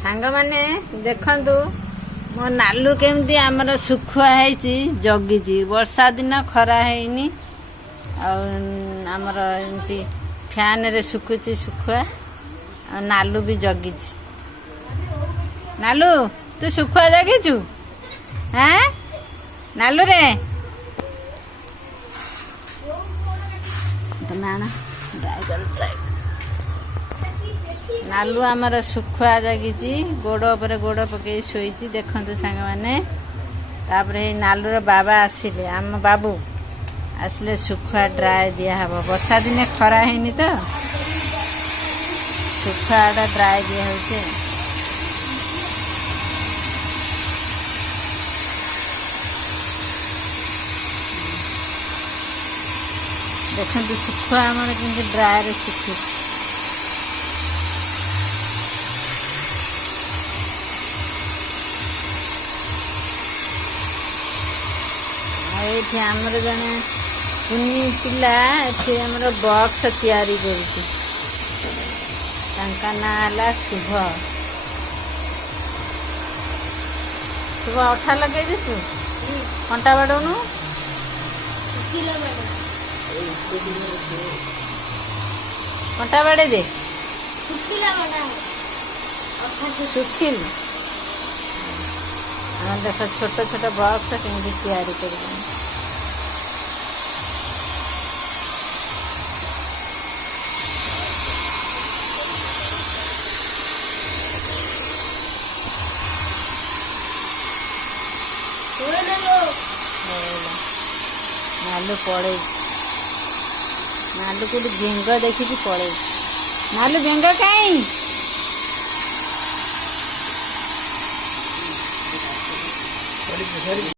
सांग माने देखंतु मो नालू केमती आमर सुखुआ है जगी वर्षा दिन खरा है आमर एमती फैन रे सुखुची सुखुआ नालू भी जगी नालू तू सुखुआ जगिचु हाँ नालू रे तो ना नालू आमर सुखुआ जगी गोड़ पर गोड़ पकई शोची देखु सांग मैंने नालूर बाबा आसिले आम बाबू आसिले सुखुआ ड्राए दिहब वर्षा दिने खरा है तो सुखुआ ड्राए दिहे देखते सुखुआ आमर कि ड्राए रे सुखु ये आमर जने कुनी पिला एमर बक्स तैयारी करुच्ची ना है शुभ शुभ अठा लगे दिसु कंटा बाड़नु कंटा बाड़े दे सुखिल देख छोट छोट बक्स केमती तैयारी कर नालू पड़े नालू को भेंग देखी पड़े नालू भेंग कहीं